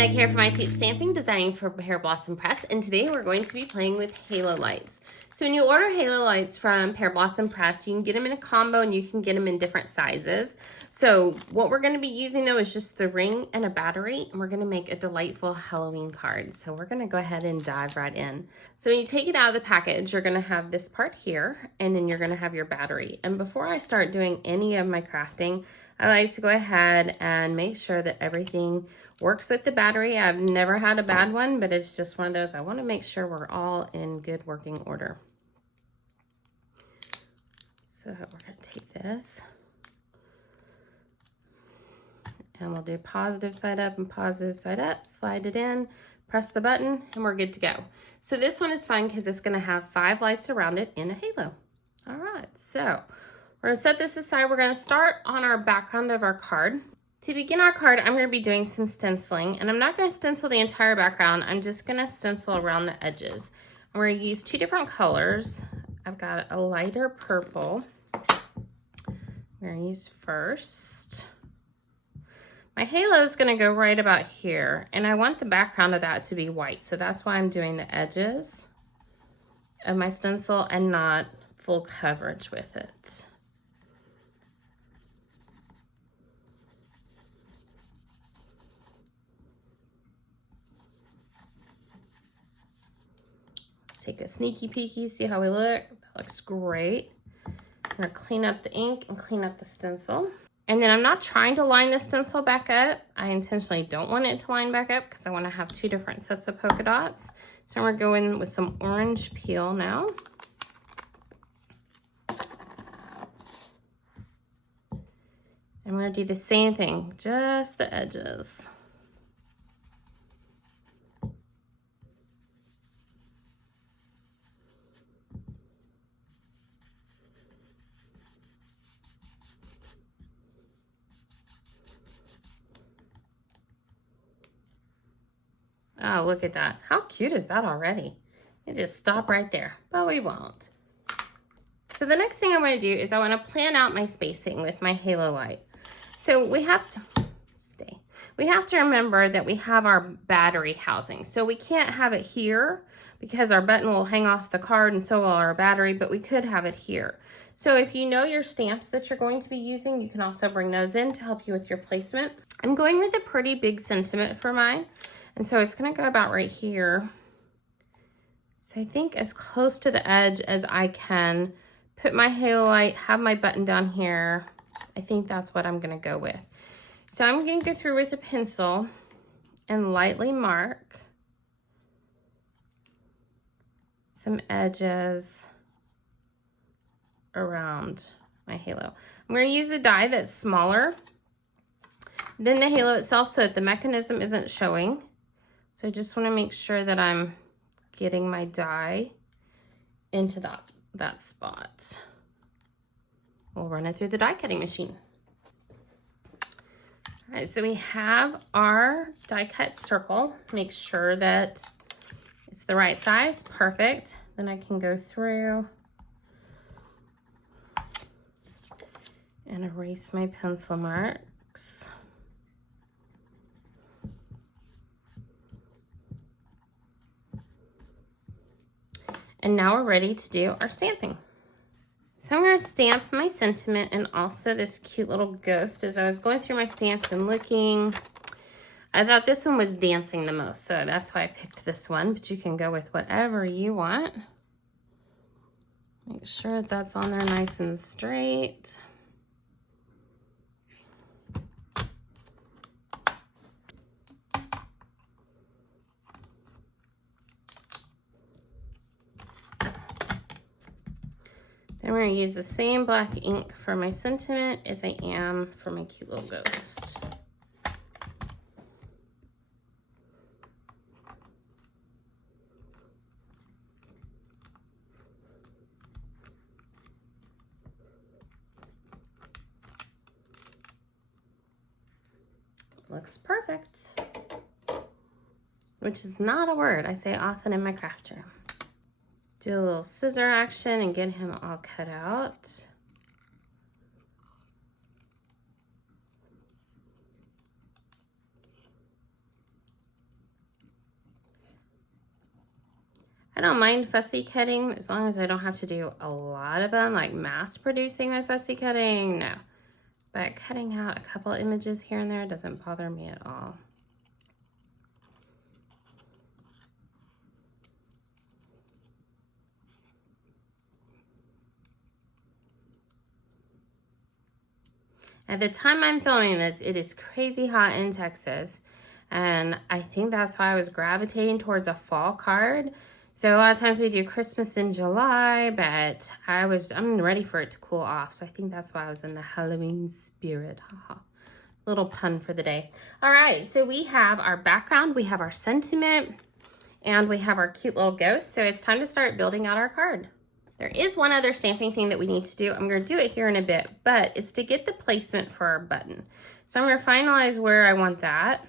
Meg here for My Peach Stamping, designing for Pear Blossom Press, and today we're going to be playing with halo lights. So when you order halo lights from Pear Blossom Press, you can get them in a combo and you can get them in different sizes. So what we're going to be using though is just the ring and a battery, and we're going to make a delightful Halloween card. So we're going to go ahead and dive right in. So when you take it out of the package, you're going to have this part here, and then you're going to have your battery. And before I start doing any of my crafting, I like to go ahead and make sure that everything works with the battery. I've never had a bad one, but it's just one of those, I want to make sure we're all in good working order. So we're going to take this and we'll do positive side up and positive side up, slide it in, press the button, and we're good to go. So this one is fun because it's going to have 5 lights around it in a halo. All right, so we're going to set this aside. We're going to start on our background of our card. To begin our card, I'm going to be doing some stenciling, and I'm not going to stencil the entire background. I'm just going to stencil around the edges. I'm going to use 2 different colors. I've got a lighter purple. I'm going to use first. My halo is going to go right about here, and I want the background of that to be white, so that's why I'm doing the edges of my stencil and not full coverage with it. Take a sneaky peeky, see how we look. That looks great. I'm gonna clean up the ink and clean up the stencil. And then I'm not trying to line the stencil back up. I intentionally don't want it to line back up because I want to have 2 different sets of polka dots. So we're going with some orange peel now. And we're gonna do the same thing, just the edges. Oh, look at that. How cute is that already? You just stop right there, but we won't. So the next thing I want to do is I want to plan out my spacing with my halo light. So we have to remember that we have our battery housing. So we can't have it here because our button will hang off the card and so will our battery, but we could have it here. So if you know your stamps that you're going to be using, you can also bring those in to help you with your placement. I'm going with a pretty big sentiment for mine. And so it's going to go about right here. So I think as close to the edge as I can, put my halo light, have my button down here. I think that's what I'm going to go with. So I'm going to go through with a pencil and lightly mark some edges around my halo. I'm going to use a die that's smaller than the halo itself so that the mechanism isn't showing. So I just want to make sure that I'm getting my die into that spot. We'll run it through the die cutting machine. All right, so we have our die cut circle. Make sure that it's the right size, perfect. Then I can go through and erase my pencil marks. And now we're ready to do our stamping. So I'm going to stamp my sentiment and also this cute little ghost. As I was going through my stamps and looking, I thought this one was dancing the most, so that's why I picked this one, but you can go with whatever you want. Make sure that's on there nice and straight. Then we're going to use the same black ink for my sentiment as I am for my cute little ghost. Looks perfect. Which is not a word I say often in my craft room. Do a little scissor action and get him all cut out. I don't mind fussy cutting as long as I don't have to do a lot of them, like mass producing my fussy cutting, no. But cutting out a couple images here and there doesn't bother me at all. At the time I'm filming this, it is crazy hot in Texas. And I think that's why I was gravitating towards a fall card. So a lot of times we do Christmas in July, but I'm ready for it to cool off. So I think that's why I was in the Halloween spirit. Haha. Little pun for the day. All right, so we have our background, we have our sentiment, and we have our cute little ghost. So it's time to start building out our card. There is one other stamping thing that we need to do. I'm going to do it here in a bit, but it's to get the placement for our button. So I'm going to finalize where I want that.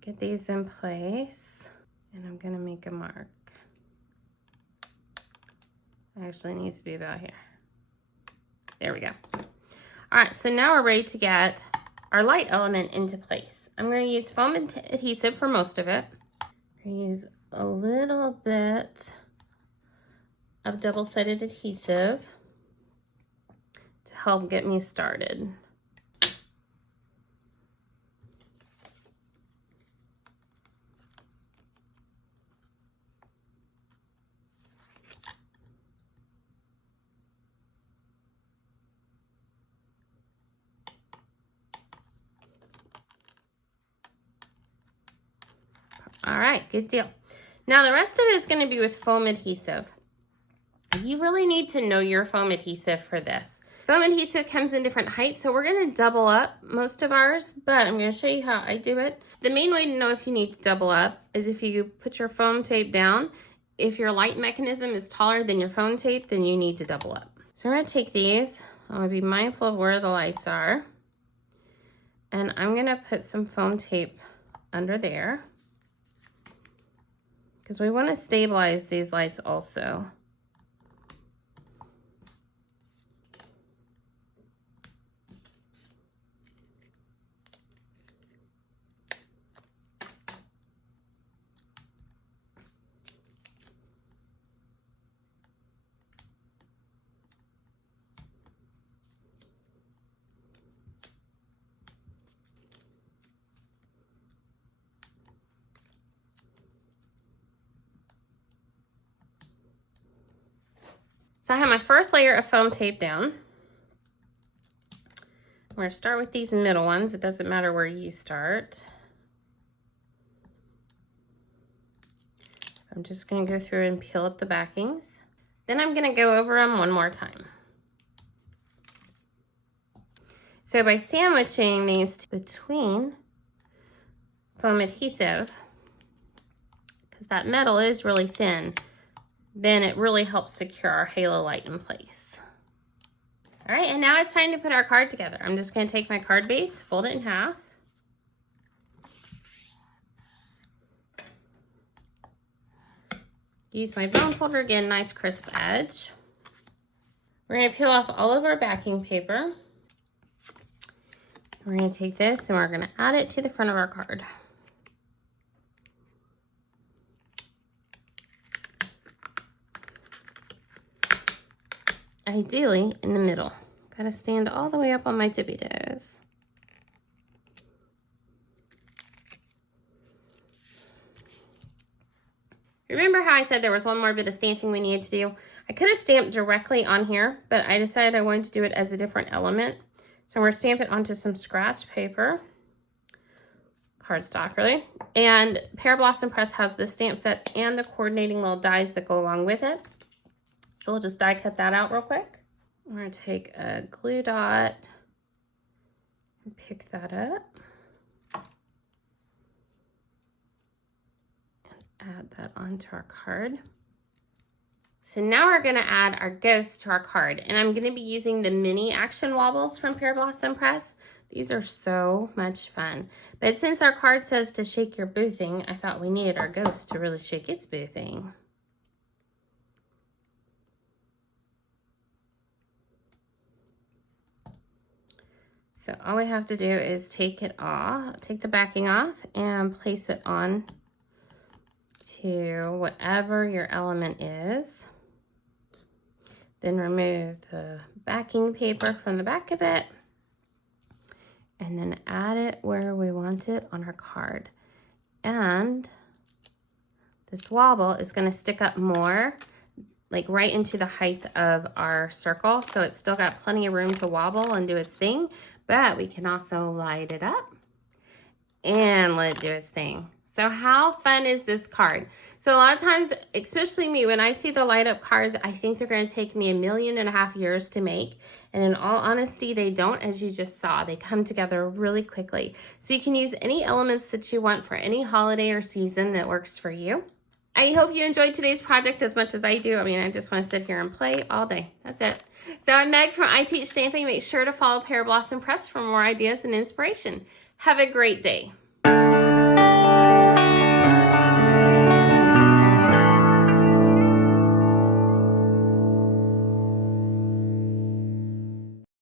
Get these in place, and I'm going to make a mark. Actually, it needs to be about here. There we go. All right, so now we're ready to get our light element into place. I'm going to use foam adhesive for most of it. I'm going to use a little bit of double-sided adhesive to help get me started. All right, good deal. Now the rest of it is going to be with foam adhesive. You really need to know your foam adhesive for this. Foam adhesive comes in different heights, so we're going to double up most of ours, but I'm going to show you how I do it. The main way to know if you need to double up is if you put your foam tape down. If your light mechanism is taller than your foam tape, then you need to double up. So we're going to take these. I'm going to be mindful of where the lights are. And I'm going to put some foam tape under there, because we want to stabilize these lights also. So I have my first layer of foam tape down. We're going to start with these middle ones. It doesn't matter where you start. I'm just going to go through and peel up the backings. Then I'm going to go over them one more time. So by sandwiching these between foam adhesive, because that metal is really thin, then it really helps secure our halo light in place. All right, and now it's time to put our card together. I'm just going to take my card base, fold it in half. Use my bone folder again, nice crisp edge. We're going to peel off all of our backing paper. We're going to take this and we're going to add it to the front of our card. Ideally in the middle. Gotta stand all the way up on my tippy toes. Remember how I said there was one more bit of stamping we needed to do? I could have stamped directly on here, but I decided I wanted to do it as a different element. So we're going to stamp it onto some scratch paper. Cardstock, really. And Pear Blossom Press has the stamp set and the coordinating little dies that go along with it. So we'll just die cut that out real quick. We're going to take a glue dot and pick that up. And add that onto our card. So now we're going to add our ghost to our card. And I'm going to be using the mini action wobbles from Pear Blossom Press. These are so much fun. But since our card says to shake your boo thing, I thought we needed our ghost to really shake its boo thing. So all we have to do is take it off, take the backing off and place it on to whatever your element is. Then remove the backing paper from the back of it. And then add it where we want it on our card. And this wobble is going to stick up more, like right into the height of our circle. So it's still got plenty of room to wobble and do its thing, but we can also light it up and let it do its thing. So how fun is this card? So a lot of times, especially me, when I see the light up cards, I think they're going to take me 1.5 million years to make. And in all honesty, they don't, as you just saw. They come together really quickly. So you can use any elements that you want for any holiday or season that works for you. I hope you enjoyed today's project as much as I do. I mean, I just want to sit here and play all day. That's it. So I'm Meg from I Teach Stamping. Make sure to follow Pear Blossom Press for more ideas and inspiration. Have a great day.